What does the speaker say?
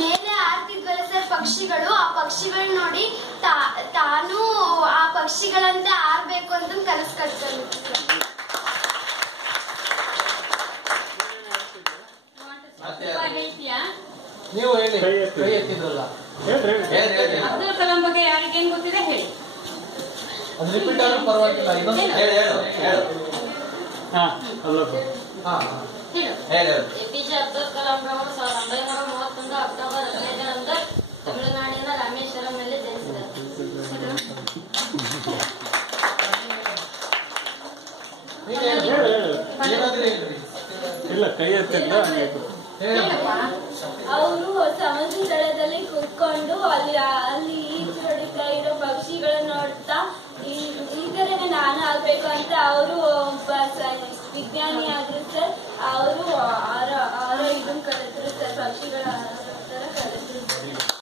ಮೇಲೆ ಹಾರ್ತಿದ್ವಲ್ಲ ಸರ್ ಪಕ್ಷಿಗಳು, ಆ ಪಕ್ಷಿಗಳು ನೋಡಿ ತಾನು ಆ ಪಕ್ಷಿಗಳಂತೆ ಹಾರ್ಬೇಕು ಅಂತ ಕನಸು ಕಟ್ಕೊಂಡು. ನೀವು ಹೇಳಿ, ಕೈ ಎತ್ತಿದ್ರಲ್ಲ. ಅಬ್ದುಲ್ ಕಲಾಂ ಬಗ್ಗೆ ಯಾರಿಗೇನ್ ಗೊತ್ತಿದೆ ಹೇಳಿ. ಅದು ರಿಪೀಟ್ ಆದ್ರೂ ಪರವಾಗಿಲ್ಲ. ಎಪಿಜೆ ಅಬ್ದುಲ್ ಕಲಾಂ ರವರು 1931 ಅಕ್ಟೋಬರ್ 15ರಂದು ತಮಿಳುನಾಡಿನ ರಾಮೇಶ್ವರಂನಲ್ಲಿ ಜನಿಸಿದರು. ಇಲ್ಲ, ಕೈ ಎತ್ತಿದ್ದ. ಅವರು ಸಮುದ್ರ ತಳದಲ್ಲಿ ಕುತ್ಕೊಂಡು ಅಲ್ಲಿ ಈಚು ಹೊಡಿತಾ ಇರೋ ಪಕ್ಷಿಗಳನ್ನ ನೋಡ್ತಾ ಈ ತರನೇ ನಾನು ಆಗ್ಬೇಕು ಅಂತ ಅವರು ವಿಜ್ಞಾನಿ ಆದ್ರು ಸರ್. ಅವರು ಇದನ್ನ ಕಲಿತರು ಸರ್, ಪಕ್ಷಿಗಳ